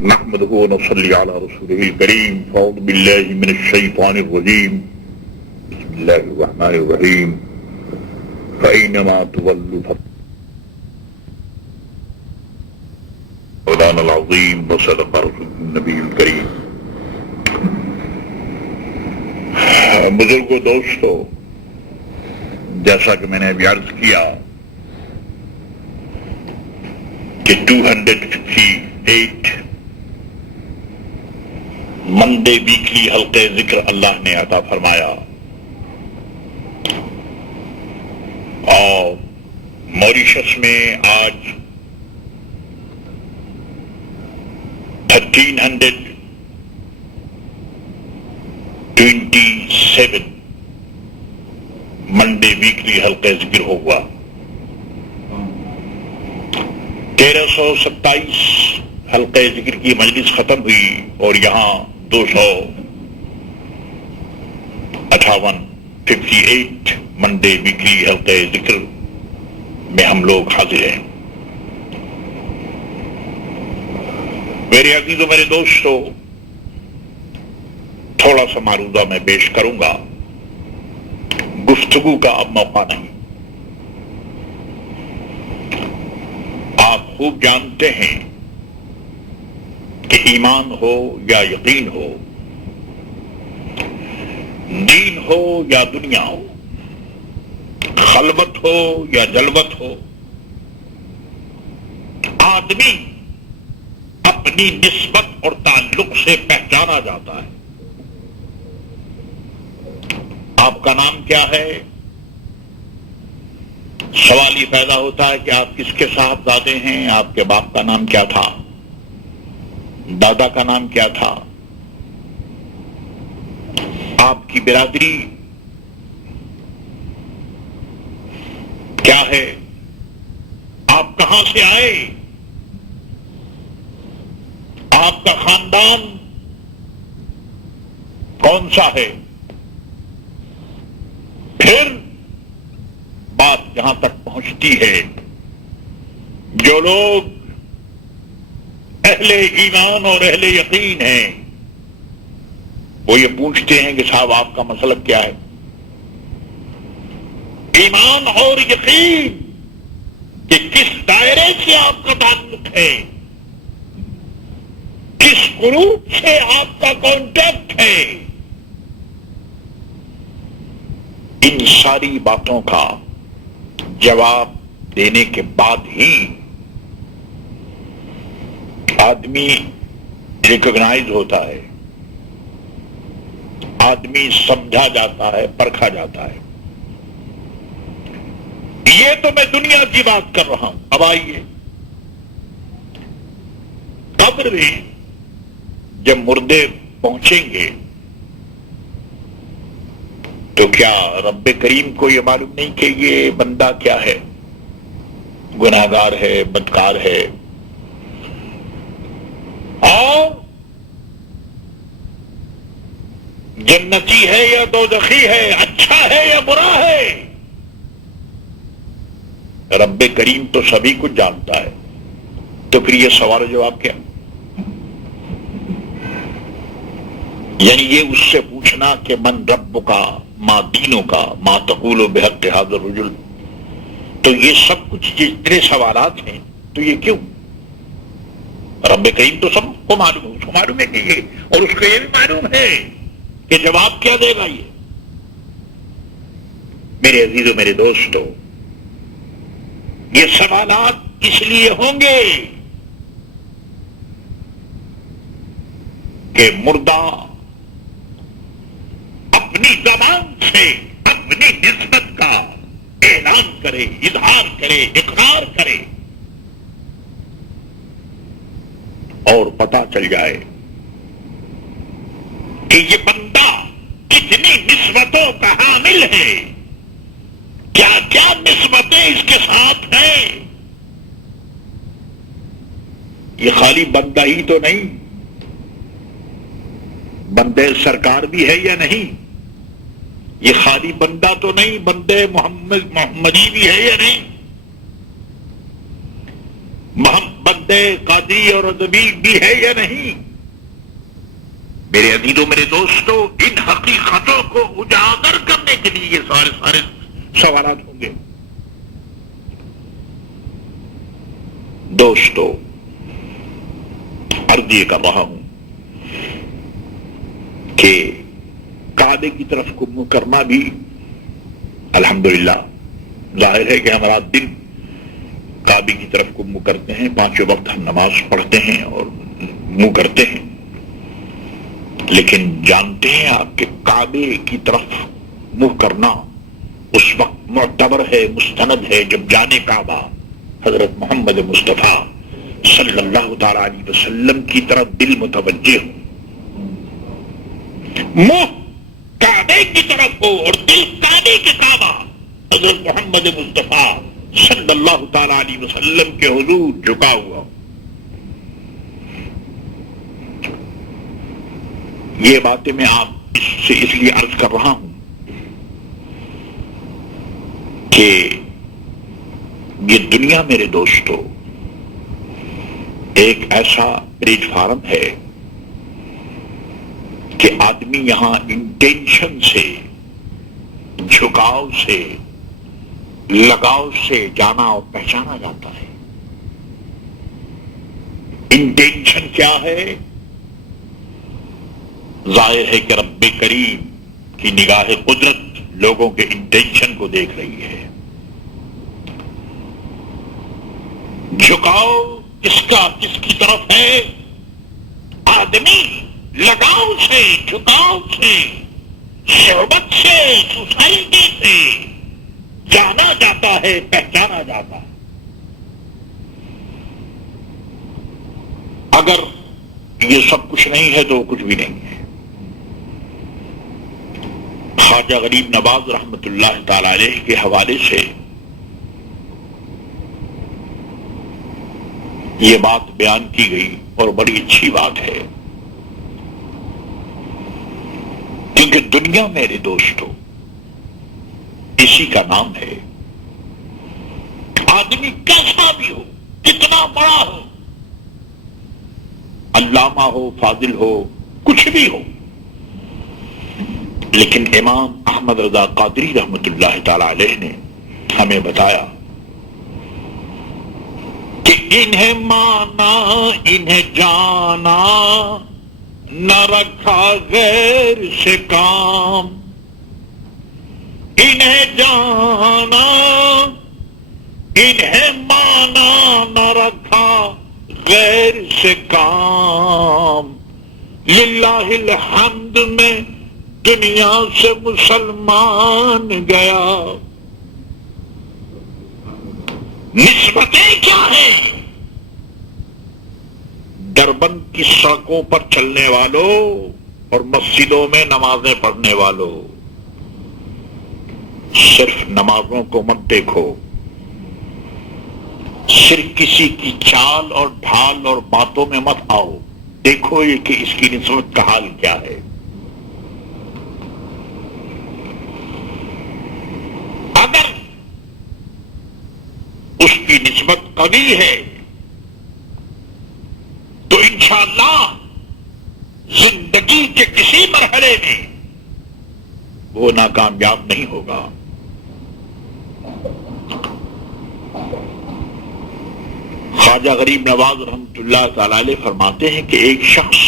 نحمده ونصلي على رسوله الكريم. أعوذ بالله من الشيطان الرجيم. بسم الله الرحمن الرحيم. فأينما تولوا مولانا العظيم وصدق رسول النبي الكريم. بزرگوں، دوستو، جیسا کہ میں نے ابھی عرض کیا کہ 258 منڈے ویکلی حلقے ذکر اللہ نے عطا فرمایا، اور موریشس میں آج 1327 منڈے ویکلی حلقے ذکر ہوا. 1327 حلقے ذکر کی مجلس ختم ہوئی اور یہاں 258 منڈے ویکلی حلقے ذکر میں ہم لوگ حاضر ہیں. میرے عزیزوں، میرے دوستو، تھوڑا سا معروضہ میں پیش کروں گا. گفتگو کا اب موقع نہیں. آپ خوب جانتے ہیں کہ ایمان ہو یا یقین ہو، دین ہو یا دنیا ہو، خلوت ہو یا جلوت ہو، آدمی اپنی نسبت اور تعلق سے پہچانا جاتا ہے. آپ کا نام کیا ہے؟ سوال یہ پیدا ہوتا ہے کہ آپ کس کے صاحبزادے ہیں، آپ کے باپ کا نام کیا تھا، دادا کا نام کیا تھا، آپ کی برادری کیا ہے، آپ کہاں سے آئے، آپ کا خاندان کون سا ہے. پھر بات جہاں تک پہنچتی ہے، جو لوگ اہل ایمان اور اہل یقین ہیں وہ یہ پوچھتے ہیں کہ صاحب آپ کا مسلک کیا ہے. ایمان اور یقین کہ کس دائرے سے آپ کا تعلق ہے، کس گروپ سے آپ کا کانٹیکٹ ہے. ان ساری باتوں کا جواب دینے کے بعد ہی آدمی ریکگنائز ہوتا ہے، آدمی سمجھا جاتا ہے، پرکھا جاتا ہے. یہ تو میں دنیا کی بات کر رہا ہوں. اب آئیے قبر میں جب مردے پہنچیں گے تو کیا رب کریم کو یہ معلوم نہیں کہ یہ بندہ کیا ہے، گناہگار ہے، بدکار ہے، اور جنتی ہے یا دوزخی ہے، اچھا ہے یا برا ہے؟ رب کریم تو سبھی کچھ جانتا ہے. تو پھر یہ سوال و جواب کیا؟ یعنی یہ اس سے پوچھنا کہ من رب کا، ما دینوں کا، ما تقول بحق ھذا الرجل، تو یہ سب کچھ جتنے سوالات ہیں تو یہ کیوں؟ رب کریم تو سب کو معلوم ہے، اس کو معلوم ہے کہ یہ، اور اس کو یہ بھی معلوم ہے کہ جواب کیا دے گا. یہ میرے عزیزوں، میرے دوستو، یہ سوالات اس لیے ہوں گے کہ مردہ اپنی زبان سے اپنی نسبت کا اعلان کرے، اظہار کرے، اقرار کرے، اور پتہ چل جائے کہ یہ بندہ کتنی نسبتوں کا حامل ہے، کیا کیا نسبتیں اس کے ساتھ ہیں. یہ خالی بندہ ہی تو نہیں، بندے سرکار بھی ہے یا نہیں؟ یہ خالی بندہ تو نہیں، بندے محمدی بھی ہے یا نہیں؟ محمد قادری اور ادبی بھی ہے یا نہیں؟ میرے عزیزوں، میرے دوستوں، ان حقیقتوں کو اجاگر کرنے کے لیے یہ سارے سوالات ہوں گے۔ دوستو، عرض یہ کر رہا ہوں کہ کعبے کی طرف کو منہ کرنا بھی الحمدللہ ظاہر ہے کہ ہم رات دن کعبے کی طرف کو منہ کرتے ہیں، پانچوں وقت ہم نماز پڑھتے ہیں اور منہ کرتے ہیں، لیکن جانتے ہیں آپ کہ کعبے کی طرف منہ کرنا اس وقت معتبر ہے، مستند ہے، جب جانے کعبہ حضرت محمد مصطفیٰ صلی اللہ تعالی علیہ وسلم کی طرف دل متوجہ ہو، منہ کعبے کی طرف ہو اور دل کعبے کے کعبہ حضرت محمد مصطفیٰ صلی اللہ تعالی علیہ وسلم کے حضور جھکا ہوا۔ یہ باتیں میں آپ سے اس لیے عرض کر رہا ہوں کہ یہ دنیا میرے دوستو ایک ایسا پلیٹ فارم ہے کہ آدمی یہاں انٹینشن سے، جھکاؤ سے، لگاؤ سے جانا اور پہچانا جاتا ہے۔ انٹینشن کیا ہے؟ ظاہر ہے کہ رب کریم کی نگاہ قدرت لوگوں کے انٹینشن کو دیکھ رہی ہے۔ جھکاؤ کس کا کس کی طرف ہے؟ آدمی لگاؤ سے، جھکاؤ سے، صحبت سے، سوسائٹی سے جانا جاتا ہے، پہچانا جاتا ہے۔ اگر یہ سب کچھ نہیں ہے تو وہ کچھ بھی نہیں ہے۔ خواجہ غریب نواز رحمت اللہ تعالی علیہ کے حوالے سے یہ بات بیان کی گئی اور بڑی اچھی بات ہے، کیونکہ دنیا میرے دوستو اسی کا نام ہے۔ آدمی کیسا بھی ہو، کتنا بڑا ہو، علامہ ہو، فاضل ہو، کچھ بھی ہو، لیکن امام احمد رضا قادری رحمت اللہ تعالی علیہ نے ہمیں بتایا کہ انہیں مانا، انہیں جانا، نہ رکھا غیر سے کام، انہیں جانا، انہیں مانا، نہ رکھا غیر سے کام، للہ الحمد میں دنیا سے مسلمان گیا۔ نسبتیں کیا ہیں؟ دربند کی سڑکوں پر چلنے والوں اور مسجدوں میں نمازیں پڑھنے والوں، صرف نمازوں کو مت دیکھو، صرف کسی کی چال اور ڈھال اور باتوں میں مت آؤ، دیکھو یہ کہ اس کی نسبت کا حال کیا ہے۔ اگر اس کی نسبت قوی ہے تو انشاءاللہ زندگی کے کسی مرحلے میں وہ ناکامیاب نہیں ہوگا۔ خواجہ غریب نواز رحمت اللہ تعالی علیہ فرماتے ہیں کہ ایک شخص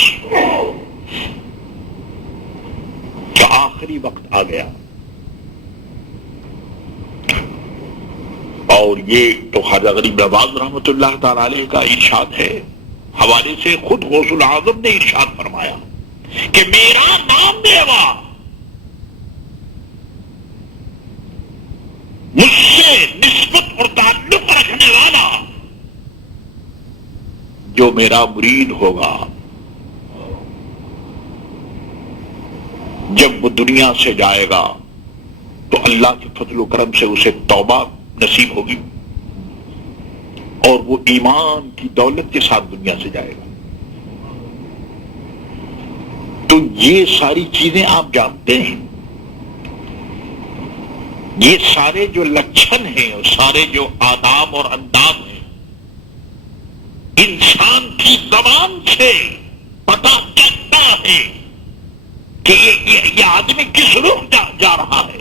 کا آخری وقت آ گیا، اور یہ تو خواجہ غریب نواز رحمت اللہ تعالی علیہ کا ارشاد ہے، حوالے سے خود غوث العظم نے ارشاد فرمایا کہ میرا نام لیوا، مجھ سے نسبت اور تعلق رکھنے والا جو میرا مرید ہوگا، جب وہ دنیا سے جائے گا تو اللہ کے فضل و کرم سے اسے توبہ نصیب ہوگی اور وہ ایمان کی دولت کے ساتھ دنیا سے جائے گا۔ تو یہ ساری چیزیں آپ جانتے ہیں، یہ سارے جو لچھن ہیں اور سارے جو آداب اور انداز ہیں، انسان کی زبان سے پتا چلتا ہے کہ یہ آدمی کس رخ جا رہا ہے،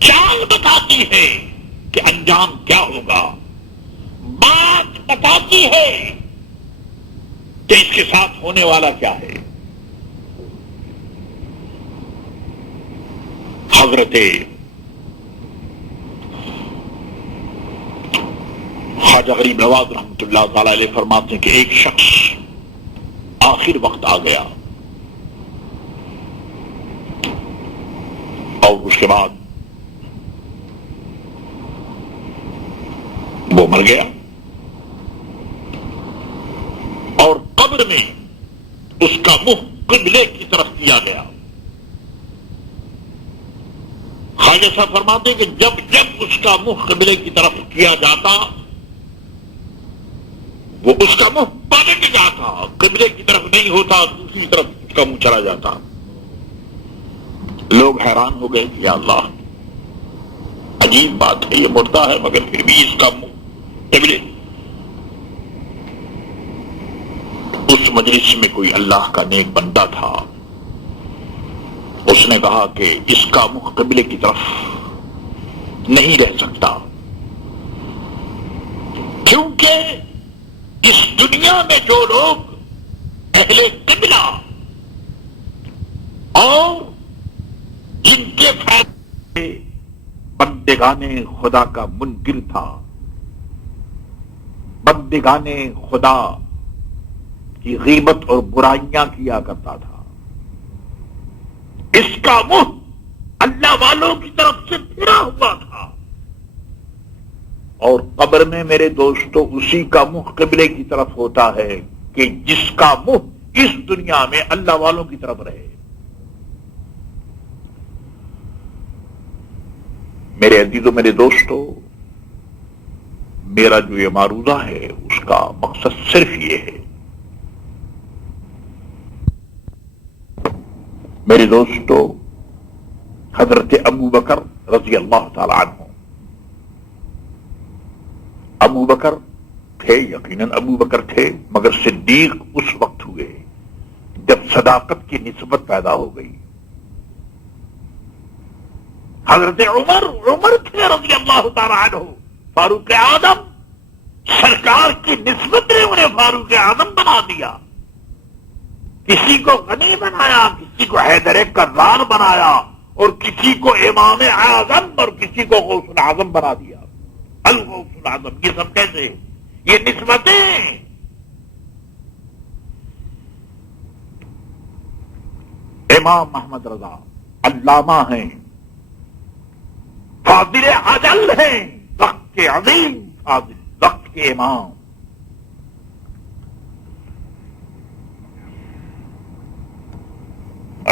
چال بتاتی ہے کہ انجام کیا ہوگا، بات بتاتی ہے کہ اس کے ساتھ ہونے والا کیا ہے۔ حضرت خواجہ غریب نواز رحمۃ اللہ تعالی علیہ فرماتے ہیں کہ ایک شخص آخر وقت آ گیا اور اس کے بعد وہ مر گیا اور قبر میں اس کا منہ قبلے کی طرف کیا گیا۔ خواجہ صاحب فرماتے کہ جب جب اس کا منہ قبلے کی طرف کیا جاتا وہ اس کا منہ پلٹ جاتا، قبلے کی طرف نہیں ہوتا، دوسری طرف اس کا منہ چلا جاتا۔ لوگ حیران ہو گئے کہ یا اللہ، عجیب بات ہے، یہ مردہ ہے مگر پھر بھی اس کا منہ قبلے۔ اس مجلس میں کوئی اللہ کا نیک بندہ تھا، اس نے کہا کہ اس کا منہ قبلے کی طرف نہیں رہ سکتا، کیونکہ اس دنیا میں جو لوگ اہل قبلہ اور جن کے فیصلے بندگان خدا کا منکر تھا، بندگان خدا کی غیبت اور برائیاں کیا کرتا تھا، اس کا منہ اللہ والوں کی طرف سے پھرا ہوا تھا، اور قبر میں میرے دوستو اسی کا منہ قبلے کی طرف ہوتا ہے کہ جس کا منہ اس دنیا میں اللہ والوں کی طرف رہے۔ میرے عزیزوں، میرے دوستو، میرا جو یہ معروضہ ہے اس کا مقصد صرف یہ ہے، میرے دوستو، حضرت ابو بکر رضی اللہ تعالی عنہ، ابو بکر تھے، یقیناً ابو بکر تھے، مگر صدیق اس وقت ہوئے جب صداقت کی نسبت پیدا ہو گئی۔ حضرت عمر تھے رضی اللہ تعالی عنہ، فاروق اعظم، سرکار کی نسبت نے انہیں فاروق اعظم بنا دیا، کسی کو غنی بنایا، کسی کو حیدر کرار بنایا، اور کسی کو امام اعظم اور کسی کو غوث الاعظم بنا دیا، الغوث الاعظم۔ یہ سب کیسے؟ یہ نسبتیں۔ امام محمد رضا علامہ ہیں، فاضل اجل ہیں، وقت کے عظیم فاضل، وقت کے امام۔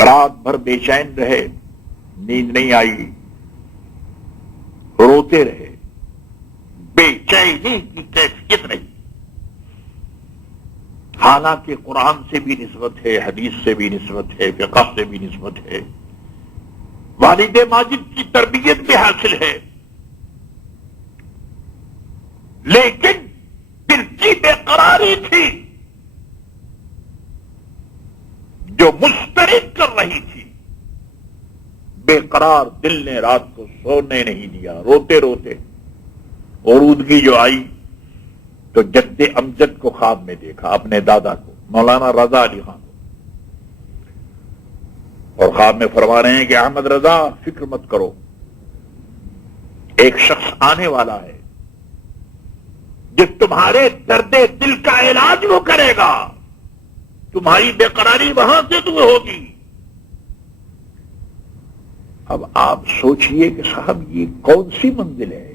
رات بھر بے چین رہے، نیند نہیں آئی، روتے رہے، بے چینی کی کیفیت رہی۔ حالانکہ قرآن سے بھی نسبت ہے، حدیث سے بھی نسبت ہے، فقہ سے بھی نسبت ہے، والد ماجد کی تربیت بھی حاصل ہے، لیکن دل کی بے قراری تھی جو مسترد کر رہی تھی۔ بے قرار دل نے رات کو سونے نہیں دیا، روتے روتے عروجگی جو آئی تو جد امجد کو خواب میں دیکھا، اپنے دادا کو، مولانا رضا علی خان کو، اور خواب میں فرما رہے ہیں کہ احمد رضا فکر مت کرو، ایک شخص آنے والا ہے جو تمہارے درد دل کا علاج وہ کرے گا، تمہاری بے قراری وہاں سے دور ہوگی۔ اب آپ سوچئے کہ صاحب یہ کون سی منزل ہے؟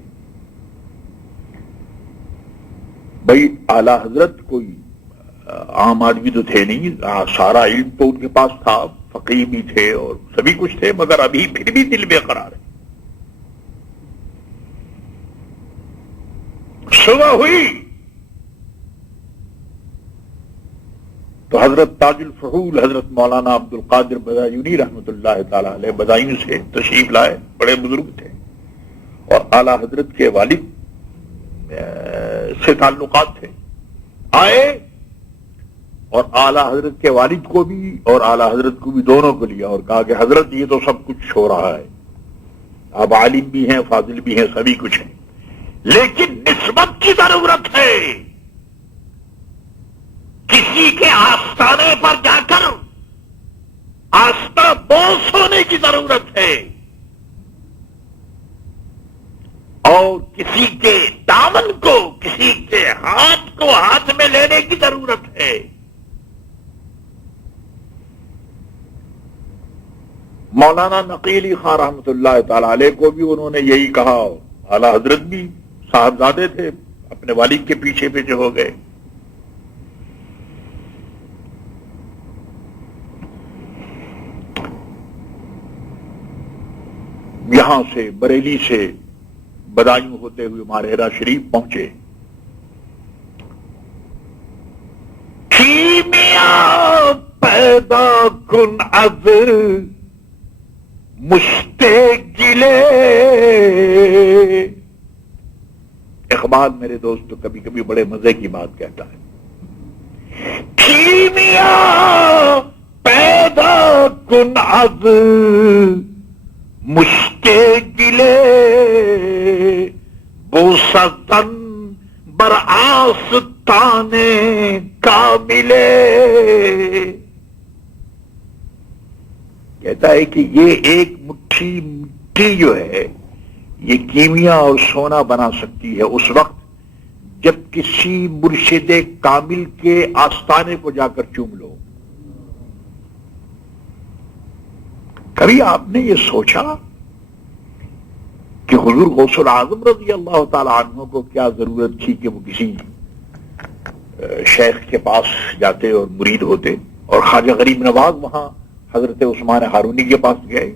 بھائی اعلی حضرت کوئی عام آدمی تو تھے نہیں، سارا علم تو ان کے پاس تھا، فقیہ بھی تھے اور سبھی کچھ تھے، مگر ابھی پھر بھی دل بے قرار ہے۔ صبح ہوئی تو حضرت تاج الفحول حضرت مولانا عبد القادر بدایونی رحمۃ اللہ تعالی علیہ بدایوں سے تشریف لائے، بڑے بزرگ تھے، اور اعلی حضرت کے والد سے تعلقات تھے، آئے اور اعلی حضرت کے والد کو بھی اور اعلی حضرت کو بھی دونوں کو لیا اور کہا کہ حضرت یہ تو سب کچھ ہو رہا ہے، آپ عالم بھی ہیں، فاضل بھی ہیں، سبھی کچھ ہیں، لیکن نسبت کی ضرورت ہے، کسی کے آستانے پر جا کر آستہ بوس ہونے کی ضرورت ہے اور کسی کے دامن کو، کسی کے ہاتھ کو ہاتھ میں لینے کی ضرورت ہے۔ مولانا نقیلی خان رحمۃ اللہ تعالی علیہ کو بھی انہوں نے یہی کہا، اعلی حضرت بھی صاحبزادے تھے، اپنے والد کے پیچھے پیچھے ہو گئے۔ یہاں سے بریلی سے بدایوں ہوتے ہوئے ماریرا شریف پہنچے۔ کیمیا پیدا کن از مشتے گلے، اقبال میرے دوست کبھی کبھی بڑے مزے کی بات کہتا ہے، کیمیا پیدا کن از مشتے گلے، بوسطن بر آستان کاملے، کہتا ہے کہ یہ ایک مٹھی مٹی جو ہے یہ کیمیا اور سونا بنا سکتی ہے اس وقت جب کسی مرشد کامل کے آستانے کو جا کر چوم لو۔ کبھی آپ نے یہ سوچا کہ حضور غوث العظم رضی اللہ تعالی عنہ کو کیا ضرورت تھی کہ وہ کسی شیخ کے پاس جاتے اور مرید ہوتے، اور خواجہ غریب نواز وہاں حضرت عثمان ہارونی کے پاس گئے؟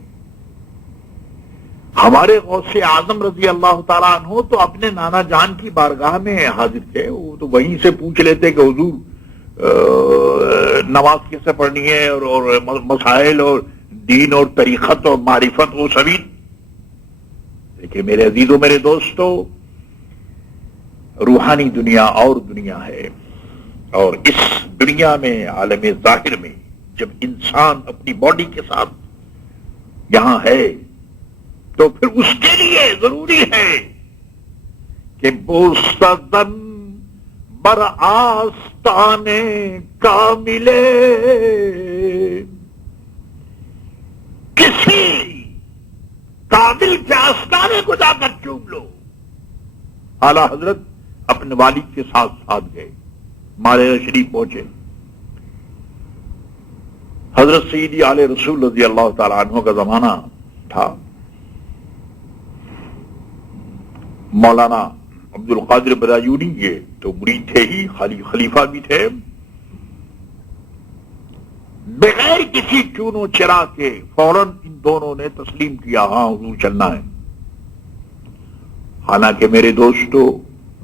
ہمارے غوث اعظم رضی اللہ تعالی عنہ تو اپنے نانا جان کی بارگاہ میں حاضر تھے، وہ تو وہیں سے پوچھ لیتے کہ حضور نماز کیسے پڑھنی ہے اور مسائل اور دین اور طریقت اور معرفت وہ سبھی۔ لیکن میرے عزیزوں، میرے دوستو، روحانی دنیا اور دنیا ہے، اور اس دنیا میں عالم ظاہر میں جب انسان اپنی باڈی کے ساتھ یہاں ہے تو پھر اس کے لیے ضروری ہے کہ بوسطن بر آستان کاملے، کسی کامل کے آستانے کو جا کر چوم لو۔ اعلی حضرت اپنے والد کے ساتھ ساتھ گئے، ماریرا شریف پہنچے۔ حضرت سیدی آل رسول رضی اللہ تعالی عنہ کا زمانہ تھا، مولانا عبد القادر بدایونی یہ تو مرید تھے ہی، خلیفہ بھی تھے، بغیر کسی چون و چرا کے فوراً ان دونوں نے تسلیم کیا، ہاں حضور چلنا ہے۔ حالانکہ میرے دوستو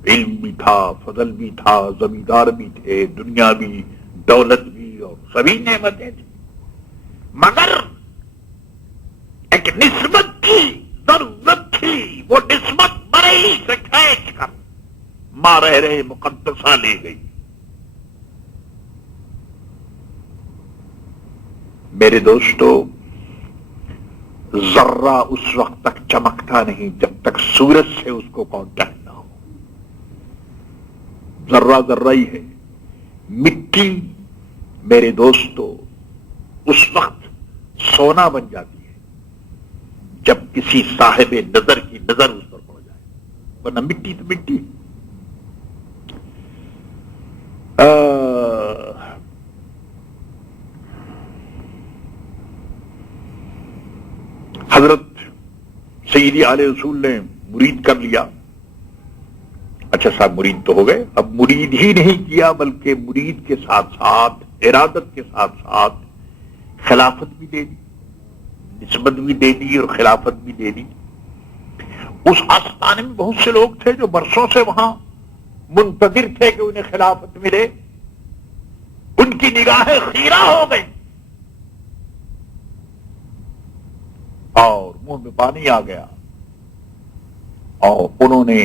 علم بھی تھا، فضل بھی تھا، زمیندار بھی تھے، دنیا بھی، دولت بھی، اور سبھی نعمتیں تھیں، مگر ایک نسبت کی ضرورت تھی، وہ نسبت بڑی سے کھینچ کر ماں رہ مقدسہ لے گئی۔ میرے دوستو، ذرہ اس وقت تک چمکتا نہیں جب تک سورج سے اس کو کانٹیکٹ نہ ہو، ذرہ ذرہ ہی ہے۔ مٹی میرے دوستو اس وقت سونا بن جاتی ہے جب کسی صاحب نظر کی نظر اس پر پڑ جائے، ورنہ مٹی تو مٹی۔ حضرت سیدی آل رسول نے مرید کر لیا۔ اچھا صاحب، مرید تو ہو گئے، اب مرید ہی نہیں کیا بلکہ مرید کے ساتھ ساتھ، ارادت کے ساتھ ساتھ خلافت بھی دے دی، نسبت بھی دے دی اور خلافت بھی دے دی۔ اس آستانے میں بہت سے لوگ تھے جو برسوں سے وہاں منتظر تھے کہ انہیں خلافت ملے، ان کی نگاہیں خیرہ ہو گئی اور منہ میں پانی آ گیا، اور انہوں نے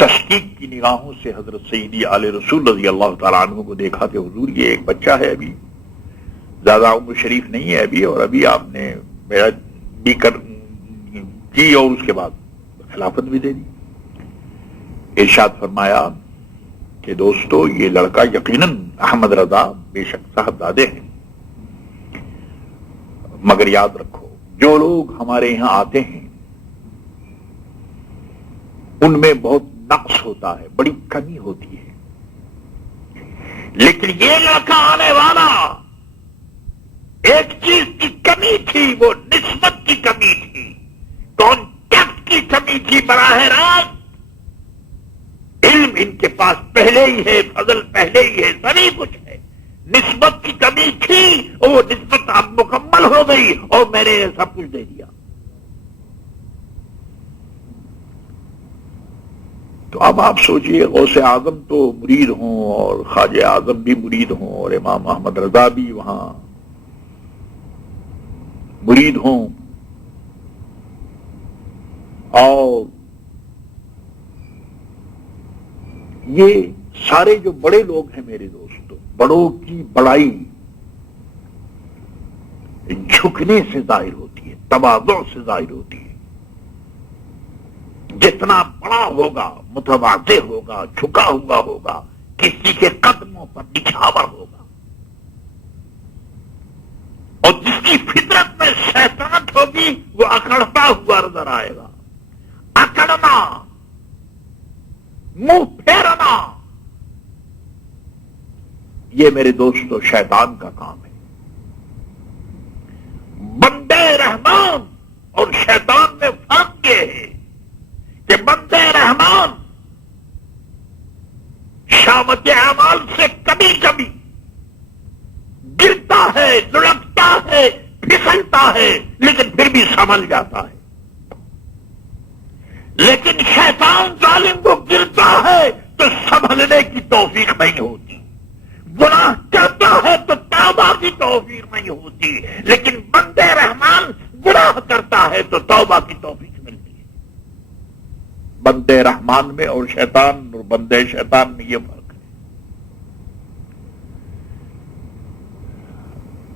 تشکیک کی نگاہوں سے حضرت سیدی آل رسول رضی اللہ تعالیٰ عنہ کو دیکھا کہ حضور یہ ایک بچہ ہے، ابھی زیادہ عمر شریف نہیں ہے ابھی، اور ابھی آپ نے میرا بھی کی اور اس کے بعد خلافت بھی دے دی۔ ارشاد فرمایا کہ دوستو یہ لڑکا یقیناً احمد رضا بے شک صاحبزادے ہیں، مگر یاد رکھو جو لوگ ہمارے یہاں آتے ہیں ان میں بہت نقص ہوتا ہے، بڑی کمی ہوتی ہے، لیکن یہ لڑکا آنے والا ایک چیز کی کمی تھی، وہ نسبت کی کمی تھی، کانٹیکٹ کی کمی تھی، براہ راست علم ان کے پاس پہلے ہی ہے، فضل پہلے ہی ہے، سبھی کچھ ہے، نسبت کی کمی تھی، وہ نسبت اب مکمل ہو گئی اور میں نے سب کچھ دے دیا۔ تو اب آپ سوچئے غوث اعظم تو مرید ہوں اور خواجہ اعظم بھی مرید ہوں اور امام احمد رضا بھی وہاں مرید ہوں، اور یہ سارے جو بڑے لوگ ہیں میرے دوستو، بڑوں کی بڑائی جھکنے سے ظاہر ہوتی ہے، تواضع سے ظاہر ہوتی ہے۔ جتنا بڑا ہوگا متواضع ہوگا، جھکا ہوا ہوگا، کسی کے قدموں پر نچھاور ہوگا، اور جس کی فطرت میں شیطنت ہوگی وہ اکڑتا ہوا نظر آئے گا۔ اکڑنا، منہ پھیرنا، یہ میرے دوستو شیطان کا کام ہے۔ بندے رحمان اور شیطان میں فرق یہ ہے کہ بندے رحمان شامت اعمال سے کبھی کبھی گرتا ہے، لڑکتا ہے، پھسلتا ہے، لیکن پھر بھی سنبھل جاتا ہے، لیکن شیطان ظالم کو گرتا ہے تو سنبھلنے کی توفیق نہیں ہوتی، گناہ کرتا ہے تو توبہ کی توفیق نہیں ہوتی، لیکن بندے رحمان گناہ کرتا ہے تو توبہ کی توفیق ملتی ہے۔ بندے رحمان میں اور شیطان اور بندے شیطان میں یہ فرق ہے۔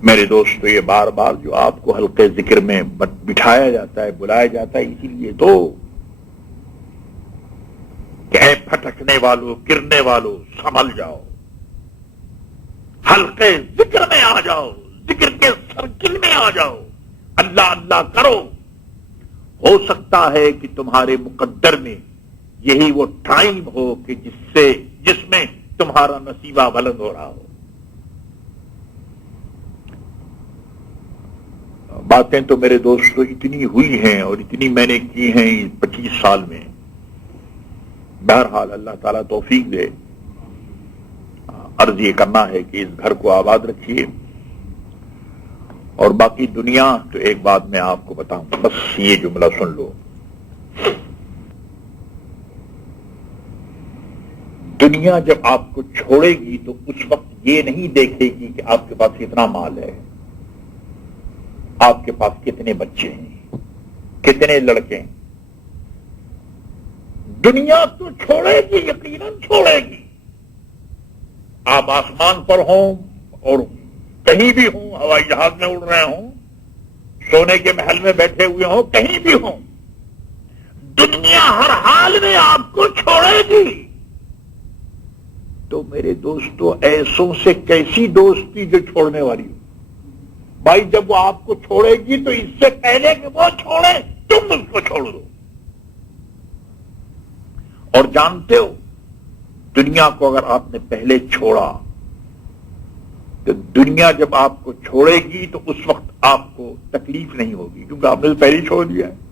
میرے دوستو یہ بار بار جو آپ کو حلقے ذکر میں بٹھایا جاتا ہے، بلایا جاتا ہے، اسی لیے تو کہ اے پھٹکنے والوں، گرنے والوں، سنبھل جاؤ، حلقے ذکر میں آ جاؤ، ذکر کے سرکل میں آ جاؤ، اللہ اللہ کرو۔ ہو سکتا ہے کہ تمہارے مقدر میں یہی وہ ٹائم ہو کہ جس میں تمہارا نصیبہ بلند ہو رہا ہو۔ باتیں تو میرے دوستو اتنی ہوئی ہیں اور اتنی میں نے کی ہیں 25 سال میں، بہرحال اللہ تعالیٰ توفیق دے۔ عرض یہ کرنا ہے کہ اس گھر کو آباد رکھیے، اور باقی دنیا تو ایک بات میں آپ کو بتاؤں، بس یہ جملہ سن لو، دنیا جب آپ کو چھوڑے گی تو اس وقت یہ نہیں دیکھے گی کہ آپ کے پاس کتنا مال ہے، آپ کے پاس کتنے بچے ہیں، کتنے لڑکے ہیں۔ دنیا تو چھوڑے گی، یقیناً چھوڑے گی، آپ آسمان پر ہوں اور کہیں بھی ہوں، ہوائی جہاز میں اڑ رہے ہوں، سونے کے محل میں بیٹھے ہوئے ہوں، کہیں بھی ہوں، دنیا ہر حال میں آپ کو چھوڑے گی۔ تو میرے دوستو ایسوں سے کیسی دوستی جو چھوڑنے والی ہو؟ بھائی جب وہ آپ کو چھوڑے گی تو اس سے پہلے کہ وہ چھوڑے تم اس کو چھوڑ دو۔ اور جانتے ہو دنیا کو اگر آپ نے پہلے چھوڑا تو دنیا جب آپ کو چھوڑے گی تو اس وقت آپ کو تکلیف نہیں ہوگی، کیونکہ آپ نے پہلے چھوڑ دیا ہے۔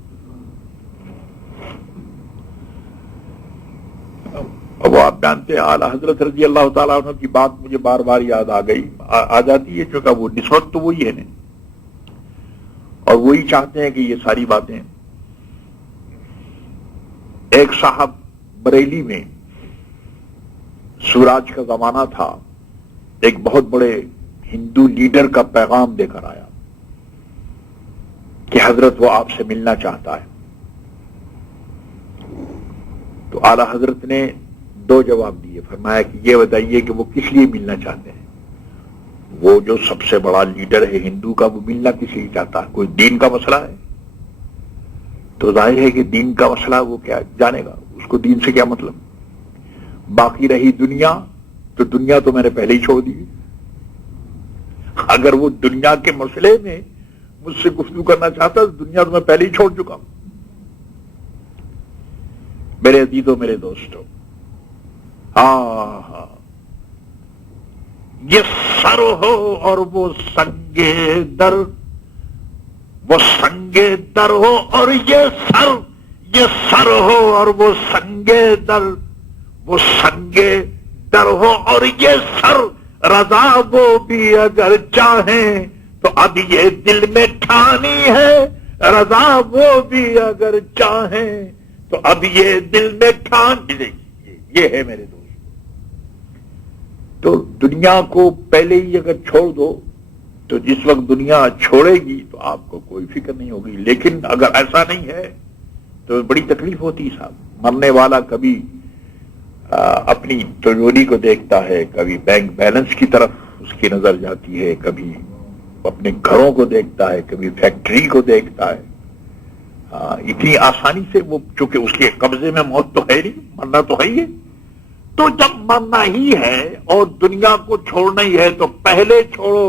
وہ آپ جانتے ہیں اعلیٰ حضرت رضی اللہ تعالیٰ عنہ کی بات مجھے بار بار یاد آ جاتی ہے، چونکہ وہ نسبت تو وہی ہے نا، اور وہی چاہتے ہیں کہ یہ ساری باتیں۔ ایک صاحب بریلی میں، سوراج کا زمانہ تھا، ایک بہت بڑے ہندو لیڈر کا پیغام دے کر آیا کہ حضرت وہ آپ سے ملنا چاہتا ہے۔ تو اعلی حضرت نے دو جواب دیے. فرمایا کہ یہ بتائیے کہ وہ کس لیے ملنا چاہتے ہیں. وہ جو سب سے بڑا لیڈر ہے ہندو کا، وہ ملنا کس لیے چاہتا ہے؟ کوئی دین کا مسئلہ ہے تو ظاہر ہے کہ دین کا مسئلہ وہ کیا جانے گا، اس کو دین سے کیا مطلب. باقی رہی دنیا، تو دنیا تو میں نے پہلے ہی چھوڑ دی. اگر وہ دنیا کے مسئلے میں مجھ سے گفتگو کرنا چاہتا تو دنیا تو میں پہلے ہی چھوڑ چکا ہوں. میرے عزیزوں، میرے دوستوں، ہاں یہ سر ہو اور وہ سنگے در، وہ سنگے در ہو اور یہ سر ہو اور وہ سنگے در، وہ سنگے در ہو اور یہ سر، رضا وہ بھی اگر چاہیں تو اب یہ دل میں ٹھانی ہے، رضا وہ بھی اگر چاہیں تو اب یہ دل میں ٹھان. یہ ہے میرے دوست. تو دنیا کو پہلے ہی اگر چھوڑ دو تو جس وقت دنیا چھوڑے گی تو آپ کو کوئی فکر نہیں ہوگی. لیکن اگر ایسا نہیں ہے تو بڑی تکلیف ہوتی ہے صاحب. مرنے والا کبھی اپنی تجوری کو دیکھتا ہے، کبھی بینک بیلنس کی طرف اس کی نظر جاتی ہے، کبھی اپنے گھروں کو دیکھتا ہے، کبھی فیکٹری کو دیکھتا ہے. اتنی آسانی سے وہ، چونکہ اس کے قبضے میں موت تو ہے نہیں، مرنا تو ہے ہی ہے. تو جب مرنا ہی ہے اور دنیا کو چھوڑنا ہی ہے تو پہلے چھوڑو